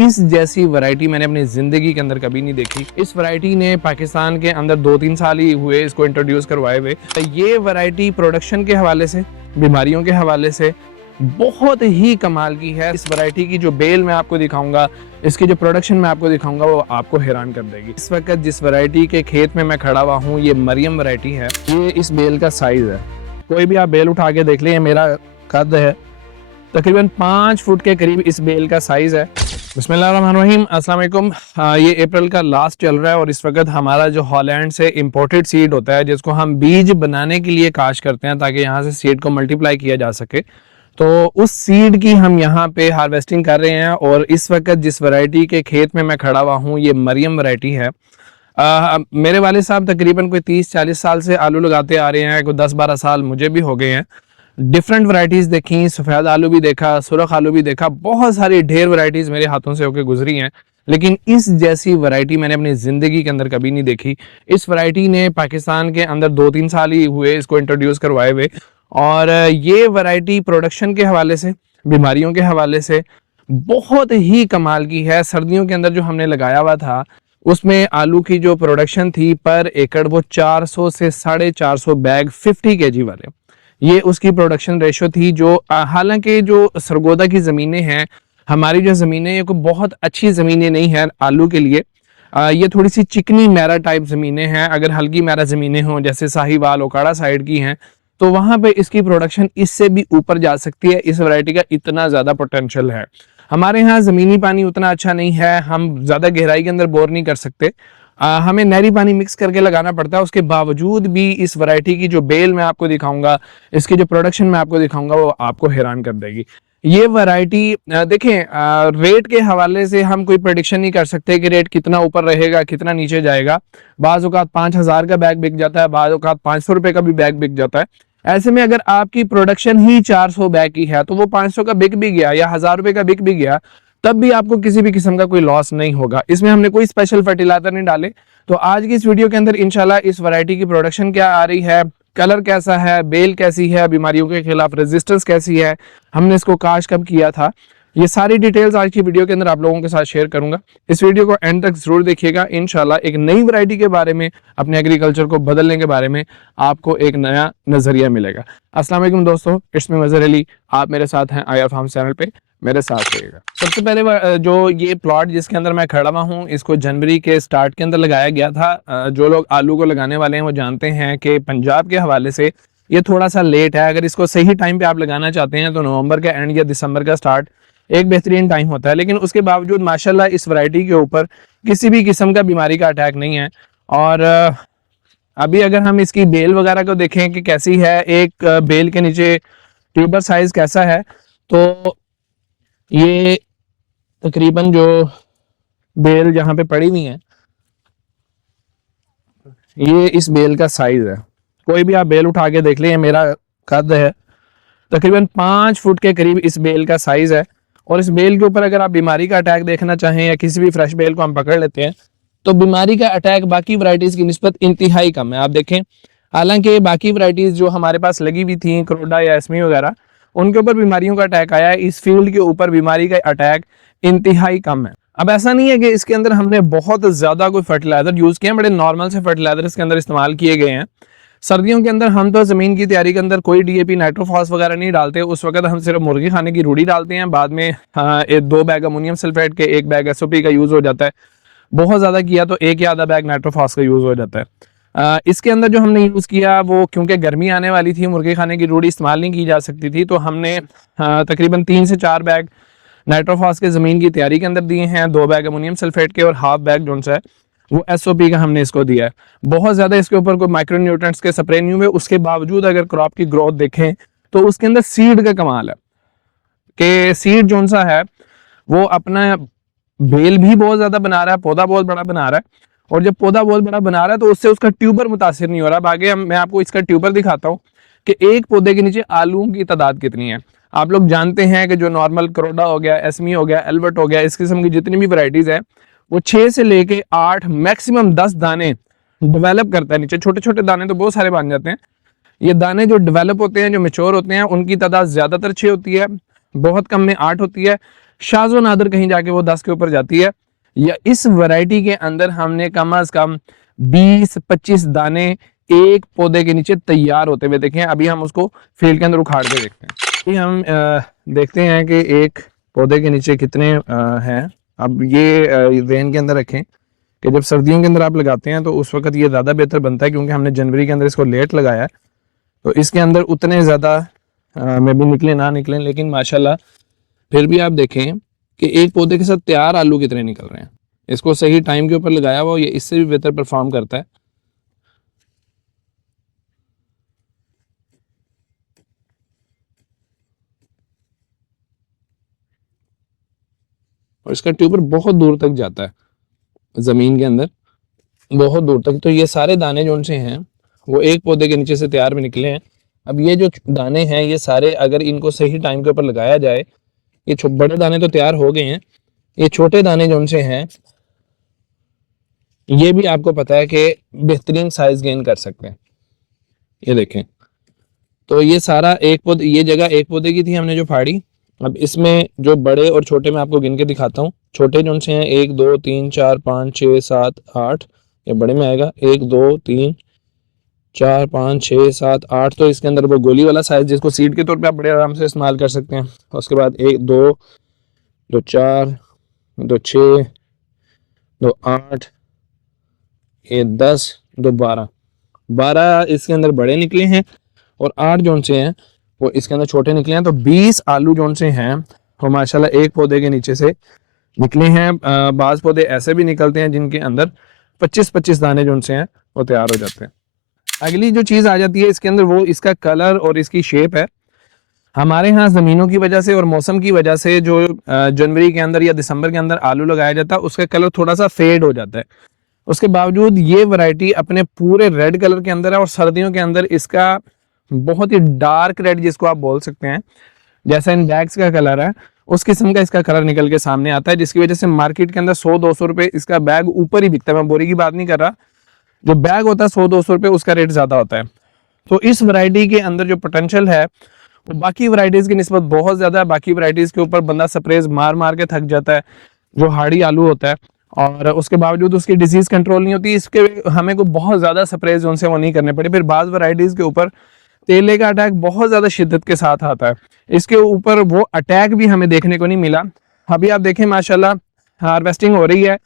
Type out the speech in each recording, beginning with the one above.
इस जैसी वैरायटी मैंने अपनी ज़िंदगी के अंदर कभी नहीं देखी। इस वैरायटी ने पाकिस्तान के अंदर 2-3 साल ही हुए इसको इंट्रोड्यूस करवाए हुए। ये वैरायटी प्रोडक्शन के हवाले से, बीमारियों के हवाले से बहुत ही कमाल की है। इस वैरायटी की जो बेल मैं आपको दिखाऊंगा, इसकी जो प्रोडक्शन मैं आपको दिखाऊंगा, वो आपको हैरान कर देगी। इस वक्त जिस वैरायटी के खेत में मैं खड़ा हुआ हूँ, ये मरियम वैरायटी है। ये इस बेल का साइज है, कोई भी आप बेल उठा के देख लें, मेरा कद है तकरीबन 5 फुट के करीब इस बेल का साइज है। बिस्मिल्लाहिर्रहमानिर्रहीम, अस्सलाम वालेकुम। ये अप्रैल का लास्ट चल रहा है और इस वक्त हमारा जो हॉलैंड से इंपोर्टेड सीड होता है, जिसको हम बीज बनाने के लिए काश करते हैं ताकि यहाँ से सीड को मल्टीप्लाई किया जा सके, तो उस सीड की हम यहाँ पे हार्वेस्टिंग कर रहे हैं। और इस वक्त जिस वैरायटी के खेत में मैं खड़ा हुआ हूँ, ये मरियम वैरायटी है। मेरे वाले साहब तकरीबन कोई 30-40 साल से आलू लगाते आ रहे हैं, कोई 10-12 साल मुझे भी हो गए हैं। डिफरेंट वैरायटीज देखी, सफ़ेद आलू भी देखा, सुरख आलू भी देखा, बहुत सारी ढेर वैरायटीज मेरे हाथों से होकर गुजरी हैं, लेकिन इस जैसी वैरायटी मैंने अपनी ज़िंदगी के अंदर कभी नहीं देखी। इस वैरायटी ने पाकिस्तान के अंदर 2-3 साल ही हुए इसको इंट्रोड्यूस करवाए हुए। और ये वैरायटी प्रोडक्शन के हवाले से, बीमारियों के हवाले से बहुत ही कमाल की है। सर्दियों के अंदर जो हमने लगाया हुआ था, उसमें आलू की जो प्रोडक्शन थी पर एकड़, वो 400 से 450 बैग 50 kg वाले, ये उसकी प्रोडक्शन रेशो थी। जो हालांकि जो सरगोदा की ज़मीनें हैं, हमारी जो ज़मीनें, ये कोई बहुत अच्छी ज़मीनें नहीं हैं आलू के लिए। ये थोड़ी सी चिकनी मैरा टाइप ज़मीनें हैं। अगर हल्की मैरा ज़मीनें हों, जैसे साहिवाल, ओकाड़ा साइड की हैं, तो वहाँ पे इसकी प्रोडक्शन इससे भी ऊपर जा सकती है। इस वैरायटी का इतना ज़्यादा पोटेंशियल है। हमारे यहाँ ज़मीनी पानी उतना अच्छा नहीं है, हम ज़्यादा गहराई के अंदर बोर नहीं कर सकते, हमें नहरी पानी मिक्स करके लगाना पड़ता है। उसके बावजूद भी इस वैरायटी की जो बेल मैं आपको दिखाऊंगा, इसकी जो प्रोडक्शन मैं आपको दिखाऊंगा, वो आपको हैरान कर देगी। ये वैरायटी देखें, रेट के हवाले से हम कोई प्रेडिक्शन नहीं कर सकते कि रेट कितना ऊपर रहेगा, कितना नीचे जाएगा। बाज़ औक़ात 5,000 का बैग बिक जाता है, बाज़ औक़ात 500 रुपये का भी बैग बिक जाता है। ऐसे में अगर आपकी प्रोडक्शन ही 400 बैग की है, तो वो 500 का बिक भी गया या 1000 रुपये का बिक भी गया, तब भी आपको किसी भी किस्म का कोई लॉस नहीं होगा। इसमें हमने कोई स्पेशल फर्टिलाइजर नहीं डाले। तो आज की इस वीडियो के अंदर इंशाल्लाह इस वैरायटी की प्रोडक्शन क्या आ रही है, कलर कैसा है, बेल कैसी है, बीमारियों के खिलाफ रेजिस्टेंस कैसी है, हमने इसको काश कब किया था, ये सारी डिटेल्स आज की वीडियो के अंदर आप लोगों के साथ शेयर करूंगा। इस वीडियो को एंड तक जरूर देखिएगा। इंशाल्लाह एक नई वैरायटी के बारे में, अपने एग्रीकल्चर को बदलने के बारे में आपको एक नया नजरिया मिलेगा। अस्सलाम वालेकुम दोस्तों, इट्स मी मजहर अली, आप मेरे साथ हैं IR फार्म्स चैनल पे, मेरे साथ रहिएगा। सबसे पहले जो ये प्लॉट जिसके अंदर मैं खड़ा हुआ हूँ, इसको जनवरी के स्टार्ट के अंदर लगाया गया था। जो लोग आलू को लगाने वाले हैं वो जानते हैं कि पंजाब के हवाले से ये थोड़ा सा लेट है। अगर इसको सही टाइम पे आप लगाना चाहते हैं तो नवंबर का एंड या दिसंबर का स्टार्ट एक बेहतरीन टाइम होता है। लेकिन उसके बावजूद माशाल्लाह इस वैरायटी के ऊपर किसी भी किस्म का बीमारी का अटैक नहीं है। और अभी अगर हम इसकी बेल वगैरह को देखें कि कैसी है, एक बेल के नीचे ट्यूबर साइज कैसा है, तो ये तकरीबन जो बेल जहाँ पे पड़ी हुई है, ये इस बेल का साइज है। कोई भी आप बेल उठा के देख लें, मेरा कद है तकरीबन 5 फुट के करीब इस बेल का साइज है। और इस बेल के ऊपर अगर आप बीमारी का अटैक देखना चाहें या किसी भी फ्रेश बेल को हम पकड़ लेते हैं, तो बीमारी का अटैक बाकी वैरायटीज की निस्बत इंतहाई कम है। आप देखें, हालांकि बाकी वैरायटीज जो हमारे पास लगी हुई थी, करोडा या एस्मी वगैरह, उनके ऊपर बीमारियों का अटैक आया है। इस फील्ड के ऊपर बीमारी का अटैक इंतहाई कम है। अब ऐसा नहीं है कि इसके अंदर हमने बहुत ज्यादा कोई फर्टिलाइजर यूज किए हैं, बड़े नॉर्मल से फर्टिलाइजर इसके अंदर इस्तेमाल किए गए हैं। सर्दियों के अंदर हम तो जमीन की तैयारी के अंदर कोई DAP, नाइट्रोफॉस वगैरह नहीं डालते। उस वक्त हम सिर्फ मुर्गी खाने की रूढ़ी डालते हैं। बाद में 2 बैग अमोनियम सल्फेट के, 1 बैग SOP का यूज हो जाता है। बहुत ज्यादा किया तो 1 या आधा बैग नाइट्रोफॉस का यूज हो जाता है। इसके अंदर जो हमने यूज किया, वो क्योंकि गर्मी आने वाली थी, मुर्गी खाने की रूढ़ी इस्तेमाल नहीं की जा सकती थी, तो हमने तकरीबन 3 से 4 बैग नाइट्रोफॉस के ज़मीन की तैयारी के अंदर दिए हैं, 2 बैग अमोनियम सल्फेट के और हाफ बैग जो है वो SOP का हमने इसको दिया है। बहुत ज़्यादा इसके ऊपर कोई माइक्रो न्यूट्रेंट्स के स्प्रे नहीं हुए। उसके बावजूद अगर क्रॉप की ग्रोथ देखें तो उसके अंदर सीड का कमाल है कि सीड जो सा है वो अपना बेल भी बहुत ज़्यादा बना रहा है, पौधा बहुत बड़ा बना रहा है। और जब पौधा बहुत बड़ा बना रहा है तो उससे उसका ट्यूबर मुतासिर नहीं हो रहा। अब आगे मैं आपको इसका ट्यूबर दिखाता हूँ कि एक पौधे के नीचे आलूओं की तादाद कितनी है। आप लोग जानते हैं कि जो नॉर्मल करोडा हो गया, एस्मी हो गया, एल्बर्ट हो गया, इस किस्म की जितनी भी वैरायटीज है, वो 6 से लेके 8 मैक्सिमम 10 दाने डेवलप करता है नीचे। छोटे छोटे दाने तो बहुत सारे बन जाते हैं। ये दाने जो डेवलप होते हैं, जो मेच्योर होते हैं, उनकी तादाद ज्यादातर 6 होती है, बहुत कम में 8 होती है। शाज़ो नादर कहीं जाके वो 10 के ऊपर जाती है। या इस वैरायटी के अंदर हमने कम अज कम 20-25 दाने एक पौधे के नीचे तैयार होते हुए देखे हैं। अभी हम उसको फील्ड के अंदर उखाड़ के देखते हैं। अभी हम देखते हैं कि एक पौधे के नीचे कितने हैं। अब ये वेन के अंदर रखें कि जब सर्दियों के अंदर आप लगाते हैं तो उस वक्त ये ज़्यादा बेहतर बनता है, क्योंकि हमने जनवरी के अंदर इसको लेट लगाया है तो इसके अंदर उतने ज़्यादा में भी निकले ना निकलें, लेकिन माशाल्लाह फिर भी आप देखें कि एक पौधे के साथ तैयार आलू कितने निकल रहे हैं। इसको सही टाइम के ऊपर लगाया हुआ ये इससे भी बेहतर परफॉर्म करता है। और इसका ट्यूबर बहुत दूर तक जाता है, ज़मीन के अंदर बहुत दूर तक। तो ये सारे दाने जो उनसे हैं वो एक पौधे के नीचे से तैयार में निकले हैं। अब ये जो दाने हैं ये सारे अगर इनको सही टाइम के ऊपर लगाया जाए, ये बड़े दाने तो तैयार हो गए हैं, ये छोटे दाने जो उनसे हैं ये भी आपको पता है कि बेहतरीन साइज गेन कर सकते हैं। ये देखें, तो ये सारा एक पौधे, ये जगह एक पौधे की थी हमने जो फाड़ी। अब इसमें जो बड़े और छोटे मैं आपको गिन के दिखाता हूँ। छोटे जो उनसे हैं 1 2 3 4 5 6 7 8, ये बड़े में आएगा 1 2 3 4 5 6 7 8। तो इसके अंदर वो गोली वाला साइज जिसको सीड के तौर पे आप बड़े आराम से इस्तेमाल कर सकते हैं। उसके बाद 1 2 2 4 2 6 2 8, ये 10 2 12 इसके अंदर बड़े निकले हैं और 8 जोन से हैं वो इसके अंदर छोटे निकले हैं। तो 20 आलू जोन से हैं वो माशाल्लाह एक पौधे के नीचे से निकले हैं। बाज़ पौधे ऐसे भी निकलते हैं जिनके अंदर 25-25 दाने जोन से हैं वो तैयार हो जाते हैं। अगली जो चीज़ आ जाती है इसके अंदर वो इसका कलर और इसकी शेप है। हमारे यहाँ ज़मीनों की वजह से और मौसम की वजह से जो जनवरी के अंदर या दिसंबर के अंदर आलू लगाया जाता है उसका कलर थोड़ा सा फेड हो जाता है। उसके बावजूद ये वैरायटी अपने पूरे रेड कलर के अंदर है और सर्दियों के अंदर इसका बहुत ही डार्क रेड जिसको आप बोल सकते हैं, जैसा इन बैग्स का कलर है उस किस्म का इसका कलर निकल के सामने आता है, जिसकी वजह से मार्केट के अंदर 100-200 रुपये इसका बैग ऊपर ही बिकता है। मैं बोरी की बात नहीं कर रहा, जो बैग होता है 100-200 रुपये उसका रेट ज़्यादा होता है। तो इस वैरायटी के अंदर जो पोटेंशियल है वो बाकी वैरायटीज़ की निस्बत बहुत ज़्यादा है। बाकी वैरायटीज़ के ऊपर बंदा स्प्रेज मार मार के थक जाता है जो हार्डी आलू होता है, और उसके बावजूद उसकी डिजीज़ कंट्रोल नहीं होती। इसके हमें को बहुत ज़्यादा स्प्रेज उनसे वो नहीं करने पड़े। फिर बाज़ वैरायटीज़ के ऊपर तेले का अटैक बहुत ज़्यादा शिद्दत के साथ आता है, इसके ऊपर वो अटैक भी हमें देखने को नहीं मिला। अभी आप देखें माशाल्लाह हार्वेस्टिंग हो रही है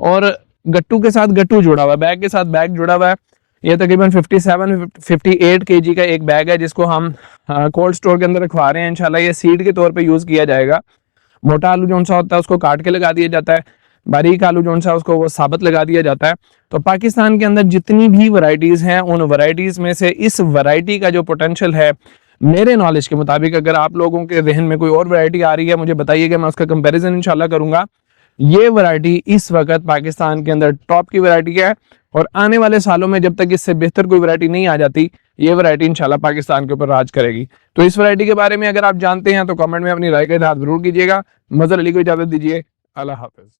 और गट्टू के साथ गट्टू जुड़ा हुआ है, बैग के साथ बैग जुड़ा हुआ है। ये तकरीबन 57-58 kg का एक बैग है जिसको हम कोल्ड स्टोर के अंदर रखवा रहे हैं। इंशाल्लाह ये सीड के तौर पे यूज़ किया जाएगा। मोटा आलू जौन सा होता है उसको काट के लगा दिया जाता है, बारीक आलू जौन सा उसको वो साबित लगा दिया जाता है। तो पाकिस्तान के अंदर जितनी भी वैरायटीज़ हैं उन वैरायटीज़ में से इस वैरायटी का जो पोटेंशियल है मेरे नॉलेज के मुताबिक, अगर आप लोगों के जहन में कोई और वैरायटी आ रही है मुझे बताइएगा, मैं उसका कंपैरिजन इंशाल्लाह करूंगा। ये वैरायटी इस वक्त पाकिस्तान के अंदर टॉप की वैरायटी है और आने वाले सालों में जब तक इससे बेहतर कोई वैरायटी नहीं आ जाती ये वैरायटी इंशाल्लाह पाकिस्तान के ऊपर राज करेगी। तो इस वैरायटी के बारे में अगर आप जानते हैं तो कमेंट में अपनी राय का इज़हार जरूर कीजिएगा। मज़हर अली को इजाज़त दीजिए। अल्लाह हाफ़िज़।